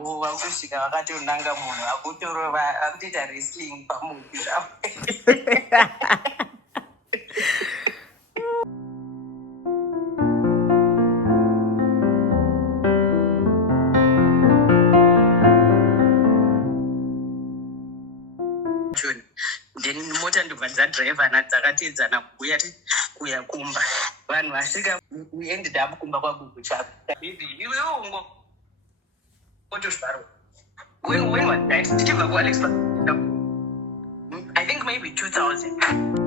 Wakusvika vakatonanga munhu akutorova akutoita wrestling pamuvi zvavo. Then mota ndobva dzadhiraivha dzakateedzana kuuya kumba. Vanhu vasvika we ended up kumba kwagugu chako. Iwe ungo otozvaro. When was that? Tichibva kuAlex. I think maybe 2000.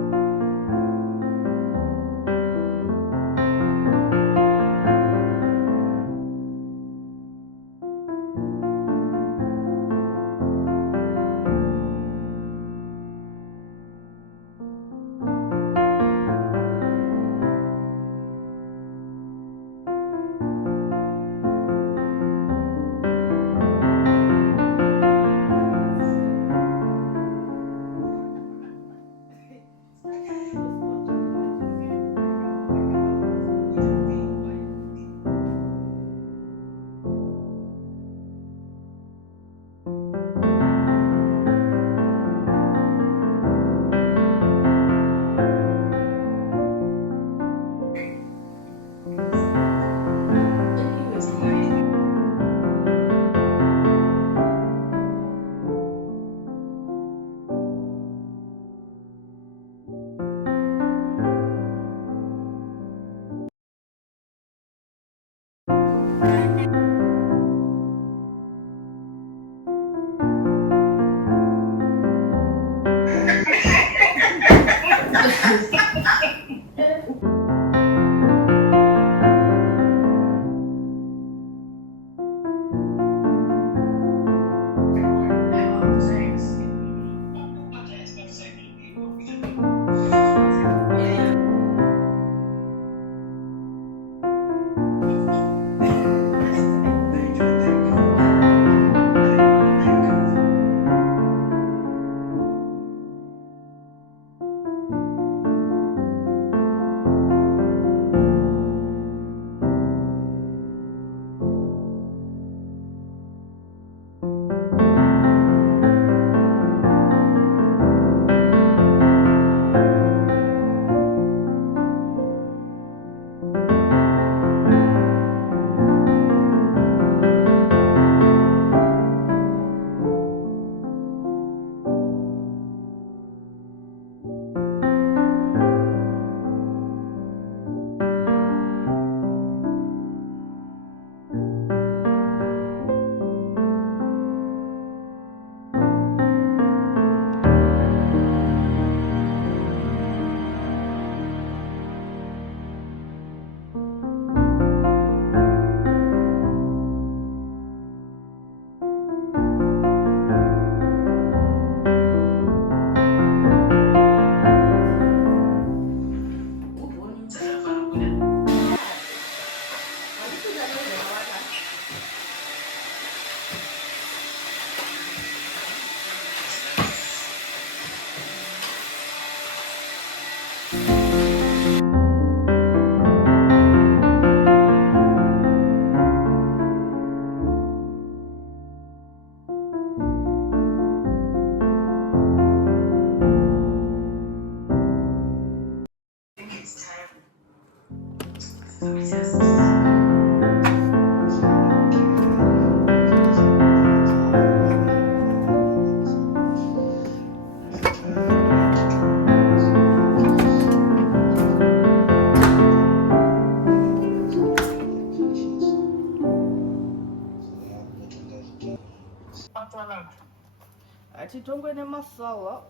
Atitongwe nemasala.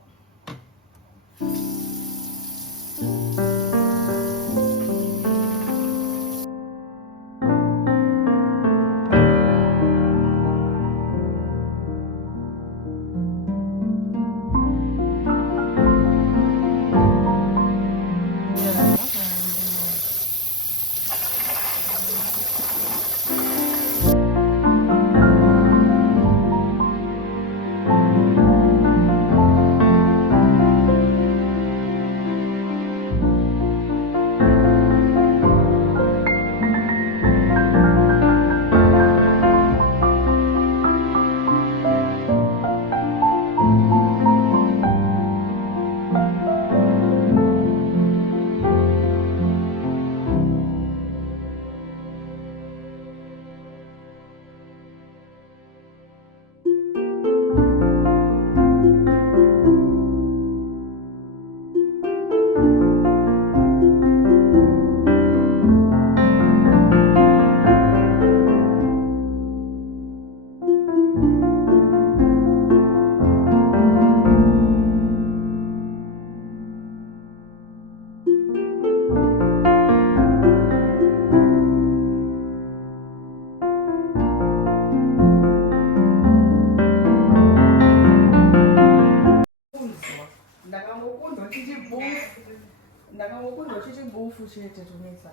kundothi chibofu chete tumisa.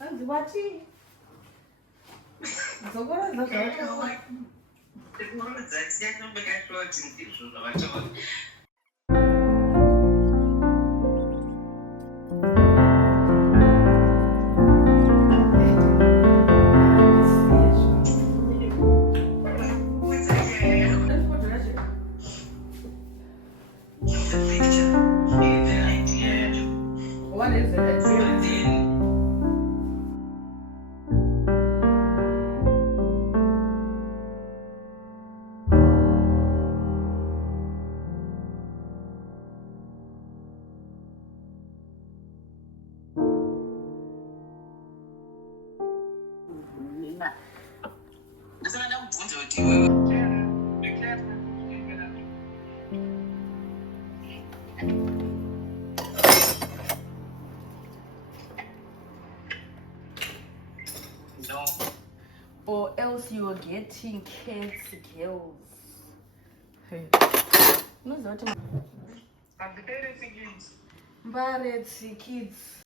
Anzi wati. Zokora zvazvautaura. What is it? No. Or else you are getting kids, girls. Hey. No, that's what I'm kids.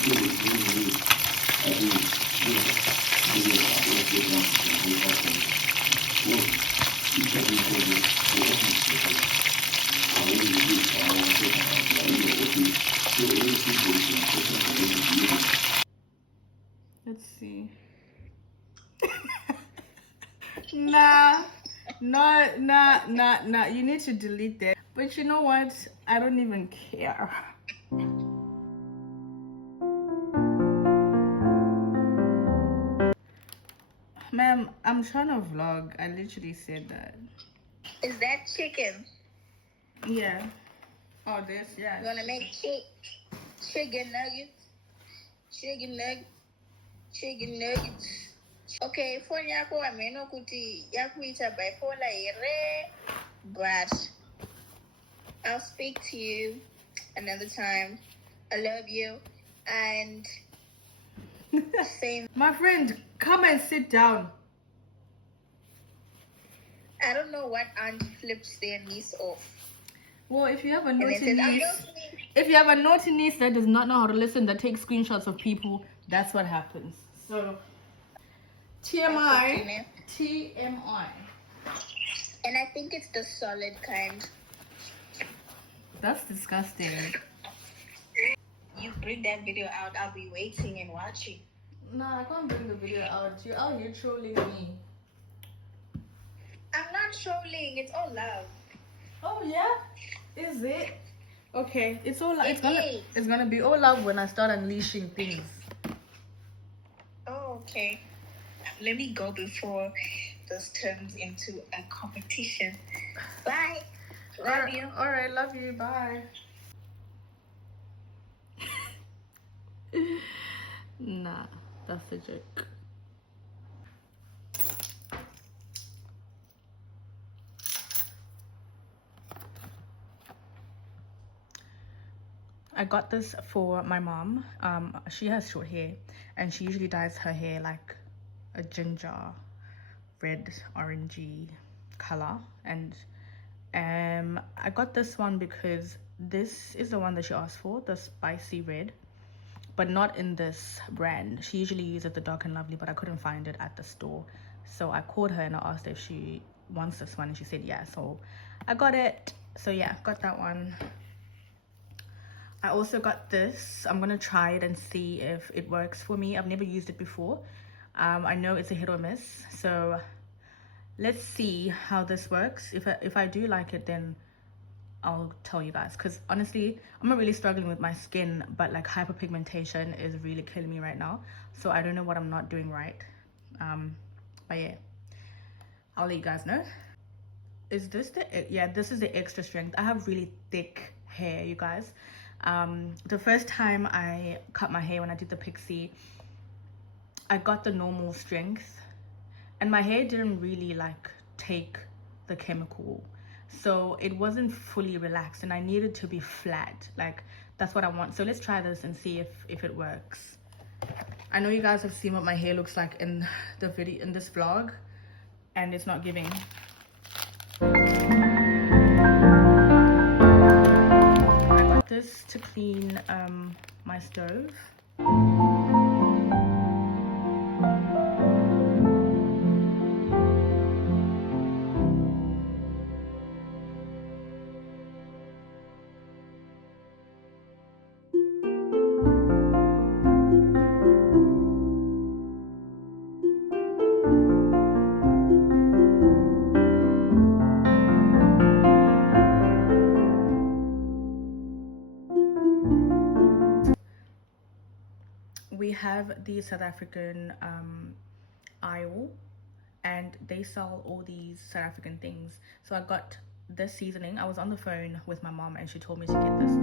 Let's see. Nah, nah. You need to delete that. But you know what? I don't even care. Ma'am, I'm trying to vlog. I literally said that. Is that chicken? Yeah. Oh, this, yeah. You wanna make chicken nuggets? Chicken nuggets. Okay, phone yako ameno kuti yakuita bipolar here, but I'll speak to you another time. I love you, and same. My friend, come and sit down. I don't know what aunt flips their niece off. Well, if you have a And naughty then says, "I niece, don't need-" if you have a naughty niece that does not know how to listen, that takes screenshots of people, that's what happens. So, TMI. TMI. And I think it's the solid kind. That's disgusting. You bring that video out, I'll be waiting and watching. Nah, I can't bring the video out. You're out here trolling me. I'm not trolling, it's all love. Oh yeah? Is it? Okay, it's all It is. it's gonna be all love when I start unleashing things. Oh, okay. Let me go before this turns into a competition. Bye. Love you. Alright, love you. Bye. Nah, that's a joke. I got this for my mom. She has short hair and she usually dyes her hair like a ginger red orangey color, and I got this one because this is the one that she asked for, the spicy red, but not in this brand. She usually uses the Dark and Lovely, but I couldn't find it at the store, so I called her and I asked if she wants this one and she said yeah, so I got it. So yeah, got that one. I also got this. I'm gonna try it and see if it works for me. I've never used it before. I know it's a hit or miss, so let's see how this works. If I do like it, then I'll tell you guys, because honestly I'm not really struggling with my skin, but like hyperpigmentation is really killing me right now, so I don't know what I'm not doing right. But yeah, I'll let you guys know. Is this this is the extra strength. I have really thick hair, you guys. The first time I cut my hair when I did the Pixie, I got the normal strength and my hair didn't really like take the chemical, so it wasn't fully relaxed and I needed to be flat. Like that's what I want. So let's try this and see if it works. I know you guys have seen what my hair looks like in the video, in this vlog, and it's not giving. I got this to clean my stove. We have the South African aisle and they sell all these South African things. So I got this seasoning. I was on the phone with my mom and she told me to get this.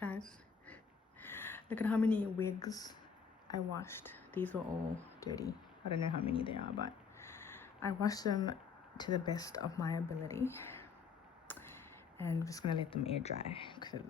Guys, look at how many wigs I washed. These were all dirty. I don't know how many they are, but I washed them to the best of my ability. And I'm just gonna let them air dry because